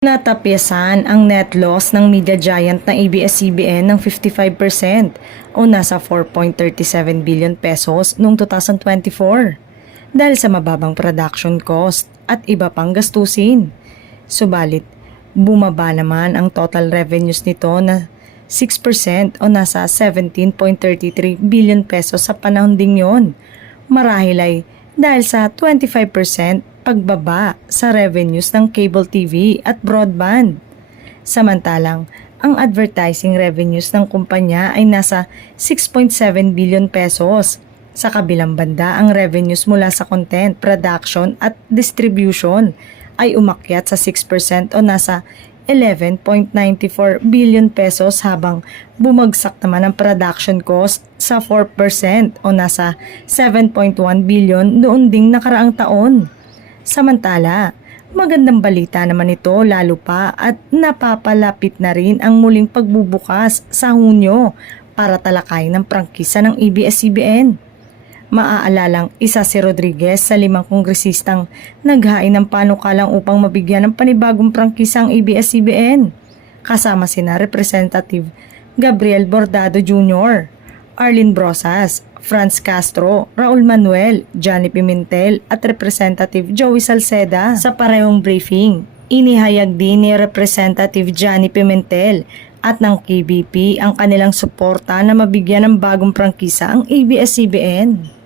Natapyasan ang net loss ng media giant na ABS-CBN ng 55% o nasa 4.37 billion pesos noong 2024 dahil sa mababang production cost at iba pang gastusin. Subalit, bumaba naman ang total revenues nito na 6% o nasa 17.33 billion pesos sa panahon ding yon. Marahil ay dahil sa 25% pagbaba sa revenues ng cable TV at broadband. Samantalang, ang advertising revenues ng kumpanya ay nasa 6.7 billion pesos. Sa kabilang banda, ang revenues mula sa content, production at distribution ay umakyat sa 6% o nasa 11.94 billion pesos habang bumagsak naman ang production cost sa 4% o nasa 7.1 billion noon ding nakaraang taon. Samantala, magandang balita naman ito lalo pa at napapalapit na rin ang muling pagbubukas sa Hunyo para talakayin ng prangkisa ng ABS-CBN. Maaalalang isa si Rodriguez sa 5 kongresistang naghain ng panukalang upang mabigyan ng panibagong prangkisa ang ABS-CBN. Kasama sina Representative Gabriel Bordado Jr., Arlene Brosas, Franz Castro, Raul Manuel, Johnny Pimentel at Representative Joey Salceda. Sa parehong briefing, inihayag din ni Representative Johnny Pimentel at ng KBP ang kanilang suporta na mabigyan ng bagong prangkisa ang ABS-CBN.